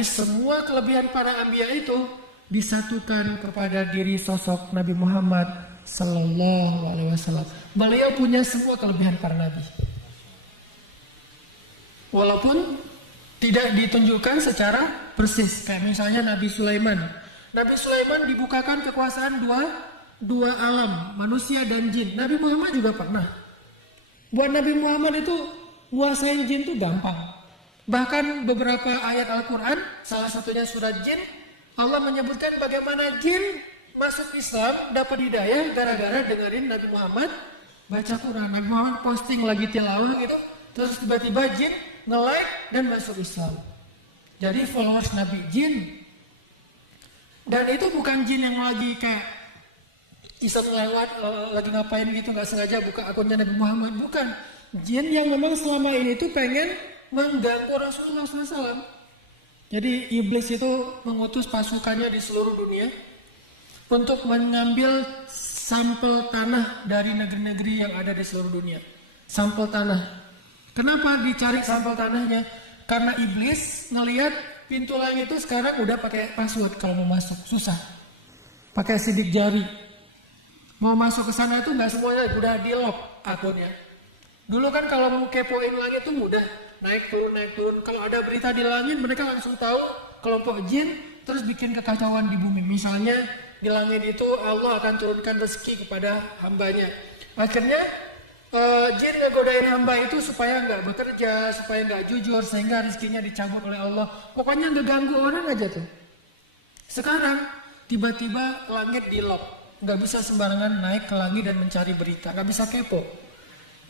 Tapi semua kelebihan para anbiya itu disatukan kepada diri sosok Nabi Muhammad Sallallahu Alaihi Wasallam. Beliau punya semua kelebihan para nabi. Walaupun tidak ditunjukkan secara persis. Kayak misalnya Nabi Sulaiman. Nabi Sulaiman dibukakan kekuasaan dua alam, manusia dan jin. Nabi Muhammad juga pernah. Buat Nabi Muhammad itu nguasain jin itu gampang. Bahkan beberapa ayat Al-Quran, salah satunya surat jin, Allah menyebutkan bagaimana jin masuk Islam, dapat hidayah gara-gara dengerin Nabi Muhammad baca Quran. Nabi Muhammad posting lagi tilawah gitu, terus tiba-tiba jin nge-like dan masuk Islam. Jadi followers Nabi jin. Dan itu bukan jin yang lagi kayak iseng lewat, lagi ngapain gitu, gak sengaja buka akunnya Nabi Muhammad. Bukan. Jin yang memang selama ini tuh pengen mengganggu Rasulullah SAW. Jadi iblis itu mengutus pasukannya di seluruh dunia untuk mengambil sampel tanah dari negeri-negeri yang ada di seluruh dunia. Sampel tanah. Kenapa dicari sampel tanahnya? Karena iblis ngelihat pintu langit itu sekarang udah pakai password kalau mau masuk, susah. Pakai sidik jari. Mau masuk ke sana itu nggak semuanya udah di lock akunnya. Dulu kan kalau mau kepoin langit itu mudah, naik turun. Kalau ada berita di langit mereka langsung tahu kelompok jin, terus bikin kekacauan di bumi. Misalnya di langit itu Allah akan turunkan rezeki kepada hambanya. Akhirnya jin ngegodain hamba itu supaya nggak bekerja, supaya nggak jujur, sehingga rezekinya dicabut oleh Allah. Pokoknya ngeganggu orang aja tuh. Sekarang tiba-tiba langit di lock, nggak bisa sembarangan naik ke langit dan mencari berita, nggak bisa kepo.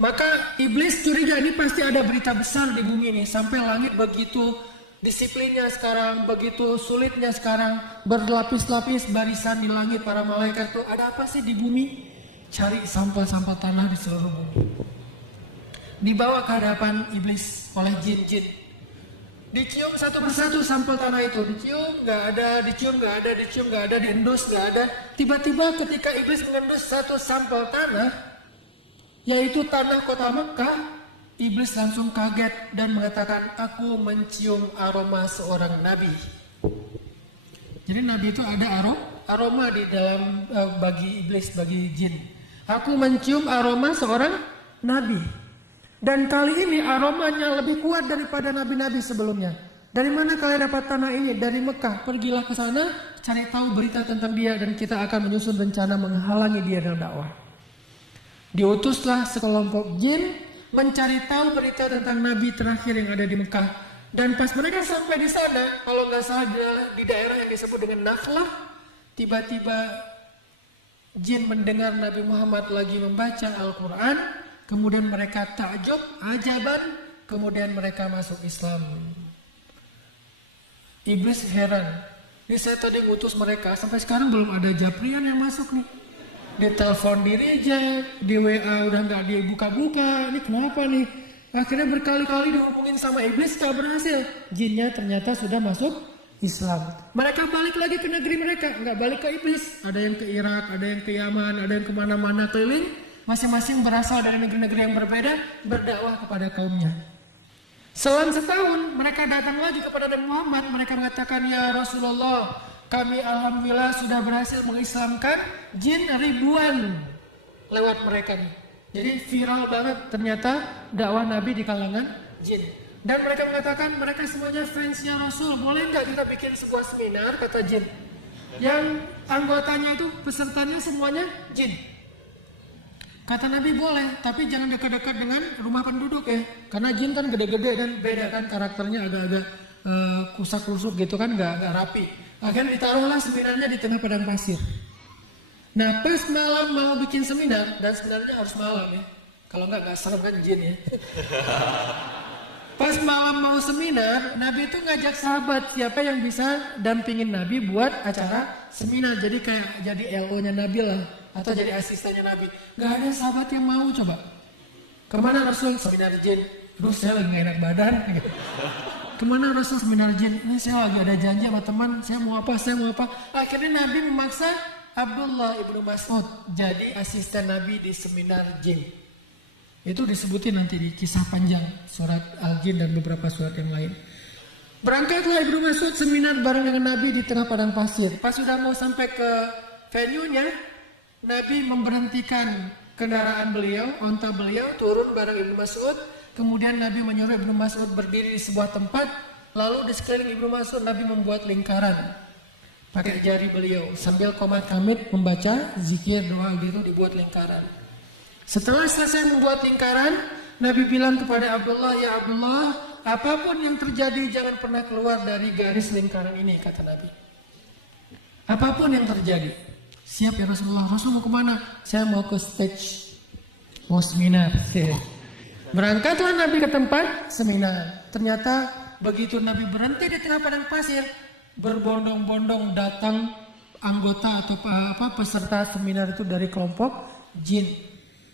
Maka iblis curiga ini pasti ada berita besar di bumi ini, sampai langit begitu disiplinnya sekarang, begitu sulitnya sekarang, berlapis-lapis barisan di langit para malaikat tuh, ada apa sih di bumi? Cari sampel-sampel tanah di seluruh bumi. Dibawa ke hadapan iblis oleh jin-jin. Dicium satu persatu sampel tanah itu, dicium nggak ada, dicium nggak ada, dicium nggak ada, diendus nggak ada. Tiba-tiba ketika iblis mengendus satu sampel tanah, yaitu tanah kota Mekah, iblis langsung kaget dan mengatakan, aku mencium aroma seorang nabi. Jadi nabi itu ada aroma di dalam bagi iblis, bagi jin. Aku mencium aroma seorang nabi. Dan kali ini aromanya lebih kuat daripada nabi-nabi sebelumnya. Dari mana kalian dapat tanah ini? Dari Mekah. Pergilah ke sana, cari tahu berita tentang dia, dan kita akan menyusun rencana menghalangi dia dalam dakwah. Diutuslah sekelompok jin mencari tahu berita tentang nabi terakhir yang ada di Mekah. Dan pas mereka sampai di sana, kalau nggak salah di daerah yang disebut dengan Nakhlah, tiba-tiba jin mendengar Nabi Muhammad lagi membaca Al-Quran, kemudian mereka takjub, ajaban, kemudian mereka masuk Islam. Iblis heran, ini saya tadi ngutus mereka, sampai sekarang belum ada Japrian yang masuk nih. Ditelepon di reject, di WA udah nggak dibuka-buka, ini kenapa nih? Akhirnya berkali-kali dihubungin sama iblis, gak berhasil. Jinnya ternyata sudah masuk Islam. Mereka balik lagi ke negeri mereka, nggak balik ke iblis. Ada yang ke Irak, ada yang ke Yaman, ada yang kemana-mana keliling. Masing-masing berasal dari negeri-negeri yang berbeda, berdakwah kepada kaumnya. Selang setahun, mereka datang lagi kepada Nabi Muhammad. Mereka mengatakan, ya Rasulullah, kami alhamdulillah sudah berhasil mengislamkan jin ribuan lewat mereka nih. Jadi viral banget ternyata dakwah Nabi di kalangan jin. Dan mereka mengatakan mereka semuanya fansnya Rasul. Boleh nggak kita bikin sebuah seminar, kata jin, yang anggotanya itu pesertanya semuanya jin. Kata Nabi boleh, tapi jangan dekat-dekat dengan rumah penduduk ya. Karena jin kan gede-gede dan beda kan karakternya, agak-agak kusak-kusuk gitu kan, nggak rapi. Akhirnya ditaruhlah seminarnya di tengah padang pasir. Nah pas malam mau bikin seminar, dan sebenarnya harus malam ya, kalau nggak serem kan jin ya. Pas malam mau seminar, Nabi itu ngajak sahabat siapa yang bisa dampingin Nabi buat acara seminar. Jadi kayak jadi LO-nya Nabi lah, atau jadi asistennya Nabi. Gak ada sahabat yang mau coba. Kemana Rasul? Seminar jin. Aduh saya lagi gak enak badan. Kemana Rasul? Seminar jin. Ini saya lagi ada janji sama teman, saya mau apa. Akhirnya Nabi memaksa Abdullah ibnu Mas'ud jadi asisten Nabi di seminar jin. Itu disebutin nanti di kisah panjang surat Al-Jin dan beberapa surat yang lain. Berangkatlah Ibnu Mas'ud seminar bareng dengan Nabi di tengah padang pasir. Pas sudah mau sampai ke venue-nya, Nabi memberhentikan kendaraan beliau, onta beliau, turun bareng Ibnu Mas'ud. Kemudian Nabi menyuruh Ibnu Mas'ud berdiri di sebuah tempat. Lalu di sekeliling Ibnu Mas'ud Nabi membuat lingkaran pakai jari beliau sambil qomat hamid membaca zikir doa gitu, dibuat lingkaran. Setelah selesai membuat lingkaran, Nabi bilang kepada Abdullah, ya Abdullah, apapun yang terjadi jangan pernah keluar dari garis lingkaran ini, kata Nabi. Apapun yang terjadi. Siap ya Rasulullah. Rasul mau kemana? Saya mau ke stage, mau seminar. Berangkatlah Nabi ke tempat seminar. Ternyata begitu Nabi berhenti di tengah padang pasir, berbondong-bondong datang anggota atau peserta seminar itu dari kelompok jin.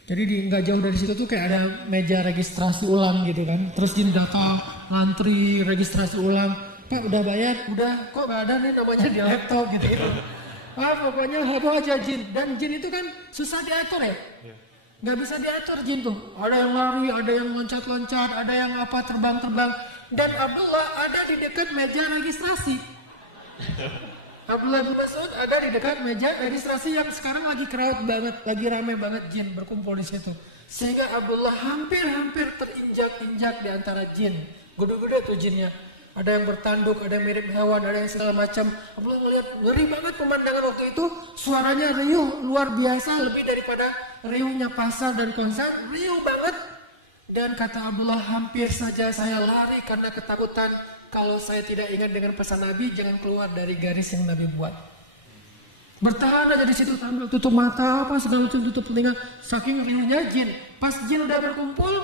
Jadi nggak jauh dari situ tuh kayak ada meja registrasi ulang gitu kan. Terus jin datang, ngantri registrasi ulang. Pak udah bayar? Udah. Kok nggak ada nih namanya di laptop gitu. Pokoknya heboh aja jin. Dan jin itu kan susah diatur ya. Nggak bisa diatur jin tuh. Ada yang lari, ada yang loncat-loncat, ada yang terbang-terbang. Dan Abdullah ada di dekat meja registrasi. Abdullah bin Mas'ud ada di dekat meja registrasi yang sekarang lagi crowd banget, lagi ramai banget jin berkumpul di situ. Sehingga Abdullah hampir terinjak-injak di antara jin. Gede-gede tuh jinnya. Ada yang bertanduk, ada yang mirip hewan, ada yang segala macam. Abdullah ngeliat ngeri banget pemandangan waktu itu. Suaranya riuh luar biasa, lebih daripada riuhnya pasar dan konser, riuh banget. Dan kata Abdullah, hampir saja saya lari karena ketakutan. Kalau saya tidak ingat dengan pesan Nabi, jangan keluar dari garis yang Nabi buat. Bertahan aja di situ sambil tutup mata, segala macam, tutup telinga, saking riuhnya jin. Pas jin udah berkumpul,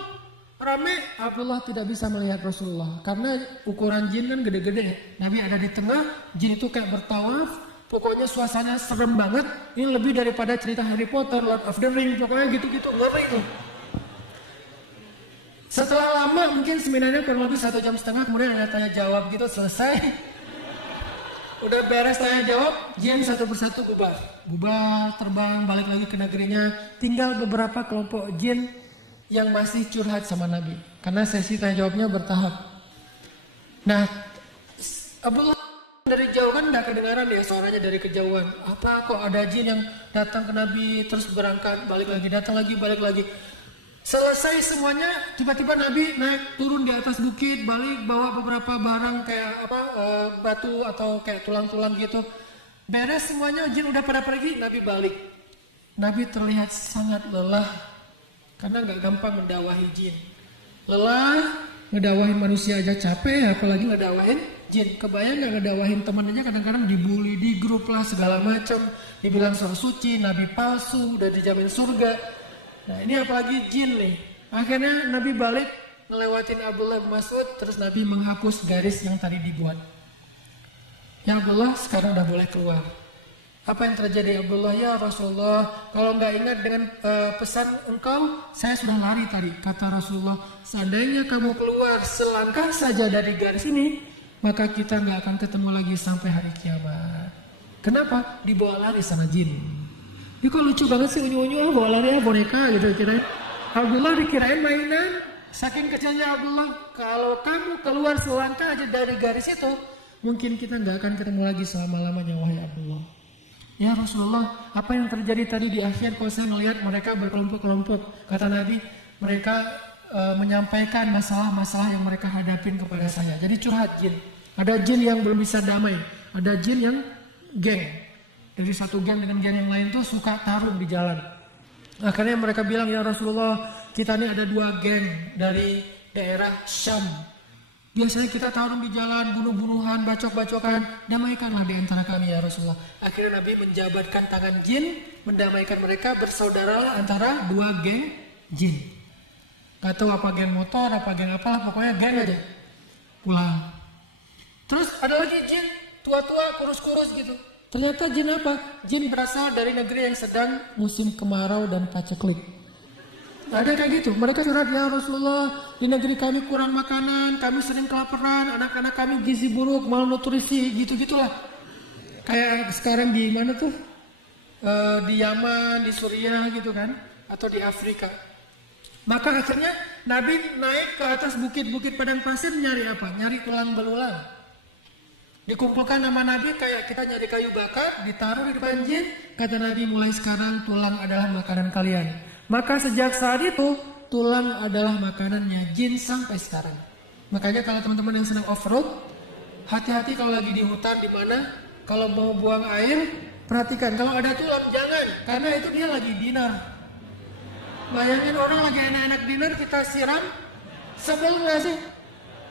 rame, Abdullah tidak bisa melihat Rasulullah karena ukuran jin kan gede-gede. Nabi ada di tengah, jin itu kayak bertawaf. Pokoknya suasana serem banget. Ini lebih daripada cerita Harry Potter, Lord of the Ring, pokoknya gitu-gitu, ngeri tuh. Setelah lama, mungkin seminarnya kurang lebih 1,5 jam, kemudian ada tanya jawab gitu, selesai. Udah beres tanya jawab, jin satu persatu bubar. Bubar, terbang, balik lagi ke negerinya. Tinggal beberapa kelompok jin yang masih curhat sama Nabi. Karena sesi tanya jawabnya bertahap. Nah, Abdullah dari jauh kan udah kedengaran ya suaranya dari kejauhan. Apa kok ada jin yang datang ke Nabi, terus berangkat, balik lagi, datang lagi, balik lagi. Selesai semuanya, tiba-tiba Nabi naik turun di atas bukit, balik bawa beberapa barang kayak batu atau kayak tulang-tulang gitu. Beres semuanya, jin udah pada pergi, Nabi balik. Nabi terlihat sangat lelah karena nggak gampang mendakwahi jin. Lelah, ngedakwahin manusia aja capek, apalagi ngedakwahin jin. Kebayang nggak ngedakwahin teman aja kadang-kadang dibully di grup lah segala macam, dibilang soal suci, Nabi palsu, udah dijamin surga. Nah ini apalagi jin nih. Akhirnya Nabi balik ngelewatin Abdullah bin Mas'ud, terus Nabi menghapus garis yang tadi dibuat. Ya Abdullah, sekarang udah boleh keluar. Apa yang terjadi Abdullah? Ya Rasulullah, kalau nggak ingat dengan pesan engkau, saya sudah lari tadi. Kata Rasulullah, seandainya kamu keluar selangkah saja dari garis ini, maka kita nggak akan ketemu lagi sampai hari kiamat. Kenapa? Dibawa lari sama jin. Ini kok lucu banget sih, unyu-unyu bawa lari boneka gitu kirain. Abdullah dikirain mainan. Saking kecilnya Abdullah, kalau kamu keluar selangkah aja dari garis itu, mungkin kita nggak akan ketemu lagi selama-lamanya, wahai Abdullah. Ya Rasulullah, apa yang terjadi tadi di akhir, kalau saya melihat mereka berkelompok-kelompok, kata Nabi, mereka menyampaikan masalah-masalah yang mereka hadapin kepada saya. Jadi curhat jin. Ada jin yang belum bisa damai, ada jin yang geng. Dari satu geng dengan geng yang lain tuh suka tarung di jalan. Akhirnya mereka bilang, ya Rasulullah, kita ini ada 2 geng dari daerah Syam. Biasanya kita tarung di jalan, bunuh-bunuhan, bacok-bacokan. Damaikanlah di antara kami ya Rasulullah. Akhirnya Nabi menjabatkan tangan jin, mendamaikan mereka, bersaudara antara 2 geng jin. Gak tahu apa geng motor, apa geng apalah, pokoknya geng aja. Pulang. Terus ada lagi jin, tua-tua, kurus-kurus gitu. Ternyata jin apa? Jin berasal dari negeri yang sedang musim kemarau dan paceklik. Ada kayak gitu. Mereka curhat, ya Rasulullah, di negeri kami kurang makanan, kami sering kelaparan, anak-anak kami gizi buruk, malnutrisi, gitu-gitulah. Kayak sekarang di mana tuh? Di Yaman, di Suriah gitu kan? Atau di Afrika. Maka akhirnya Nabi naik ke atas bukit-bukit padang pasir nyari apa? Nyari tulang belulang. Dikumpulkan nama Nabi kayak kita nyari kayu bakar, ditaruh di depan jin. Kata Nabi, mulai sekarang tulang adalah makanan kalian. Maka sejak saat itu tulang adalah makanannya jin sampai sekarang. Makanya kalau teman-teman yang sedang off-road, hati-hati kalau lagi di hutan di mana, kalau mau buang air, perhatikan kalau ada tulang jangan, karena itu dia lagi dinner. Bayangin orang lagi enak-enak dinner kita siram, sebel nggak sih?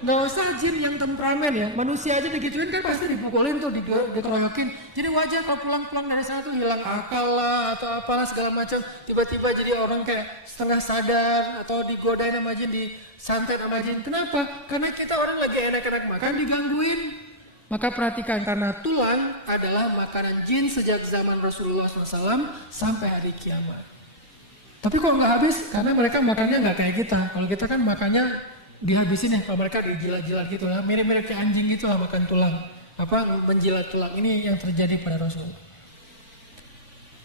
Nggak usah jin yang temperamen ya, manusia aja digituin kan pasti dipukulin tuh, dikeroyokin. Jadi wajar kalau pulang-pulang dari sana tuh hilang akal lah atau apalah segala macam. Tiba-tiba jadi orang kayak setengah sadar atau digodain sama jin, disantet sama jin. Kenapa? Karena kita orang lagi enak-enak makan digangguin. Maka perhatikan, karena tulang adalah makanan jin sejak zaman Rasulullah SAW sampai hari kiamat. Tapi kok nggak habis? Karena mereka makannya nggak kayak kita. Kalau kita kan makannya dihabisin ya, kalau mereka dijilat-jilat gitu lah, mirip-mirip kayak anjing gitu lah makan tulang, menjilat tulang. Ini yang terjadi pada Rasulullah.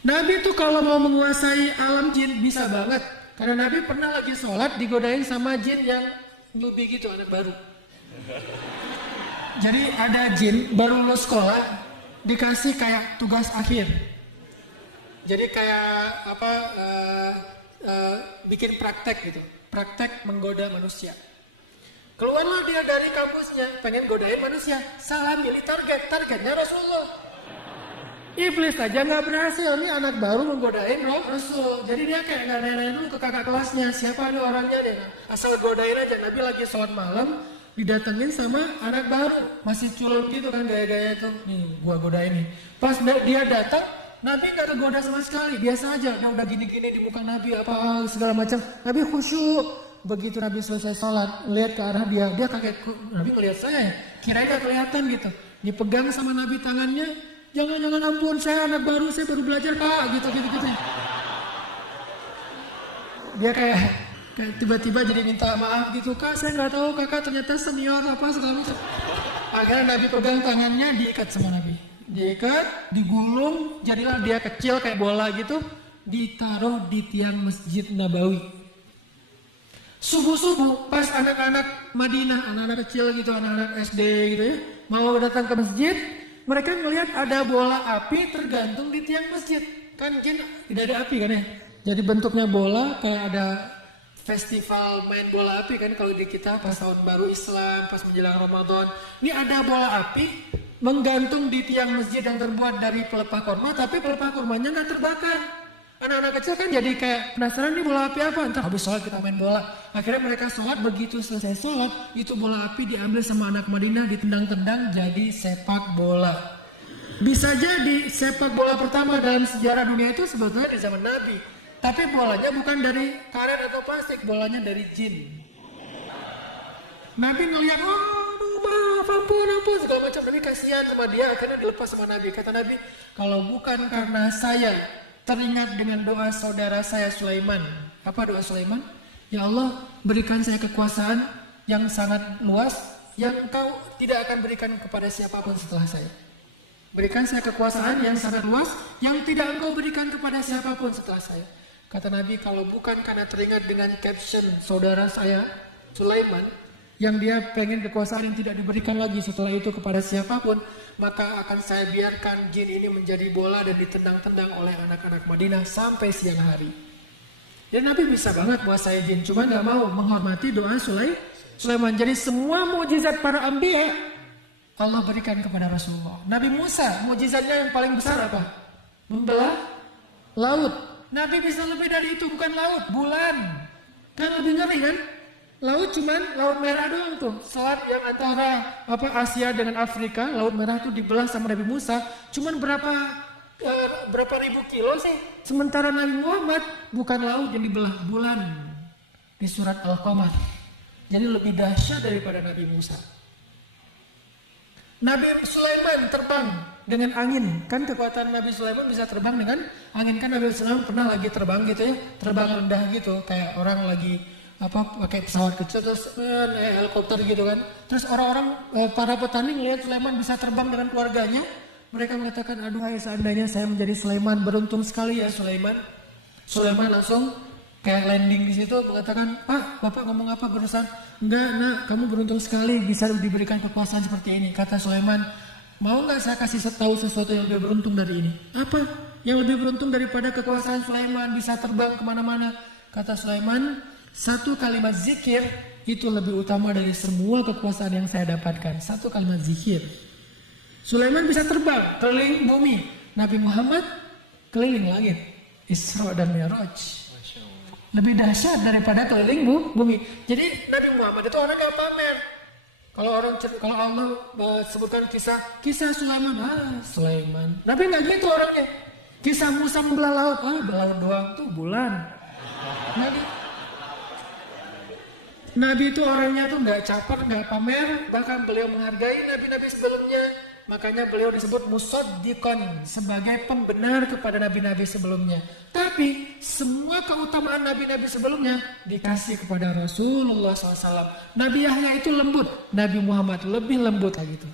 Nabi tuh kalau mau menguasai alam jin bisa banget, karena Nabi pernah lagi sholat digodain sama jin yang newbie gitu, anak baru. Jadi ada jin baru lulus sekolah dikasih kayak tugas akhir. Jadi kayak bikin praktek gitu, praktek menggoda manusia. Keluarlah dia dari kampusnya, pengen godain manusia, salah milih targetnya Rasulullah. Iblis aja nggak berhasil, ini anak baru menggodain Rasul. Jadi dia kayak nggak nanya dulu ke kakak kelasnya, siapa nih orangnya, dia asal godain aja. Nabi lagi sholat malam, didatengin sama anak baru, masih culun gitu kan gaya-gaya itu, nih gua godain nih. Pas dia datang, Nabi nggak tergoda sama sekali, biasa aja. Dia udah gini-gini di muka Nabi apa segala macam. Nabi khusyuk. Begitu Nabi selesai sholat, lihat ke arah dia kaget, Nabi ngeliat saya, kirain gak kelihatan gitu. Dipegang sama Nabi tangannya, jangan ampun, saya anak baru, saya baru belajar Kak, gitu. Dia kayak tiba-tiba jadi minta maaf gitu, Kak saya nggak tahu kakak ternyata senior apa segala macam. Akhirnya Nabi pegang tangannya, diikat sama Nabi. Diikat, digulung, jadilah dia kecil kayak bola gitu, ditaruh di tiang Masjid Nabawi. Subuh-subuh pas anak-anak Madinah, anak-anak kecil gitu, anak-anak SD gitu ya, mau datang ke masjid, mereka ngelihat ada bola api tergantung di tiang masjid. Kan jin tidak ada api kan ya, jadi bentuknya bola kayak ada festival main bola api kan kalau di kita pas tahun baru Islam, pas menjelang Ramadan. Ini ada bola api menggantung di tiang masjid yang terbuat dari pelepah kurma, tapi pelepah kurmanya nggak terbakar. Anak-anak kecil kan jadi kayak penasaran, nih bola api apa, ntar habis sholat kita main bola. Akhirnya mereka sholat, begitu selesai sholat, itu bola api diambil sama anak Madinah, ditendang-tendang jadi sepak bola. Bisa jadi sepak bola pertama dalam sejarah dunia itu sebetulnya di zaman Nabi. Tapi bolanya bukan dari karet atau plastik, bolanya dari jin. Nabi ngeliat, maaf, ampun, segala macam. Nabi kasihan sama dia, akhirnya dilepas sama Nabi. Kata Nabi, kalau bukan karena saya teringat dengan doa saudara saya Sulaiman. Apa doa Sulaiman? Ya Allah, berikan saya kekuasaan yang sangat luas, yang Engkau tidak akan berikan kepada siapapun setelah saya. Berikan saya kekuasaan yang sangat luas, yang tidak Engkau berikan kepada siapapun setelah saya. Kata Nabi, kalau bukan karena teringat dengan caption saudara saya Sulaiman, yang dia pengen kekuasaan yang tidak diberikan lagi setelah itu kepada siapapun, maka akan saya biarkan jin ini menjadi bola dan ditendang-tendang oleh anak-anak Madinah sampai siang hari. Dan Nabi bisa banget menguasai jin, cuma nggak mau menghormati doa Sulaiman. Jadi semua mukjizat para anbiya Allah berikan kepada Rasulullah. Nabi Musa, mukjizatnya yang paling besar apa? Membelah laut. Nabi bisa lebih dari itu, bukan laut, bulan. Kan lebih ngeri kan? Laut cuman laut merah doang tuh. Selat yang antara Asia dengan Afrika, laut merah tuh dibelah sama Nabi Musa. Cuman berapa ribu kilo sih. Sementara Nabi Muhammad bukan laut yang dibelah, bulan. Di surat Al-Qamar. Jadi lebih dahsyat daripada Nabi Musa. Nabi Sulaiman terbang dengan angin. Kan kekuatan Nabi Sulaiman bisa terbang dengan angin. Kan Nabi Sulaiman pernah lagi terbang gitu ya, terbang rendah gitu, kayak orang lagi pakai pesawat kecil terus helikopter gitu kan. Terus orang-orang para petani ngelihat Sulaiman bisa terbang dengan keluarganya, mereka mengatakan, aduh seandainya saya menjadi Sulaiman, beruntung sekali ya Sulaiman. Sulaiman langsung kayak landing di situ mengatakan, Pak, Bapak ngomong apa barusan? Enggak, nak, kamu beruntung sekali bisa diberikan kekuasaan seperti ini. Kata Sulaiman, mau nggak saya kasih tahu sesuatu yang lebih beruntung dari ini? Apa? Yang lebih beruntung daripada kekuasaan Sulaiman bisa terbang kemana-mana? Kata Sulaiman, satu kalimat zikir itu lebih utama dari semua kekuasaan yang saya dapatkan. Satu kalimat zikir. Sulaiman bisa terbang keliling bumi. Nabi Muhammad keliling langit. Isra dan Mi'raj. Lebih dahsyat daripada keliling bumi. Jadi Nabi Muhammad itu orangnya pamer. Kalau Allah sebutkan kisah Sulaiman, Sulaiman. Nabi nggak gitu orangnya. Kisah Musa membelah laut, belah doang tuh bulan. Nabi itu orangnya tuh nggak caper, nggak pamer, bahkan beliau menghargai nabi-nabi sebelumnya. Makanya beliau disebut musaddiqan, sebagai pembenar kepada nabi-nabi sebelumnya. Tapi semua keutamaan nabi-nabi sebelumnya dikasih kepada Rasulullah SAW. Nabi Yahya itu lembut, Nabi Muhammad lebih lembut lagi itu.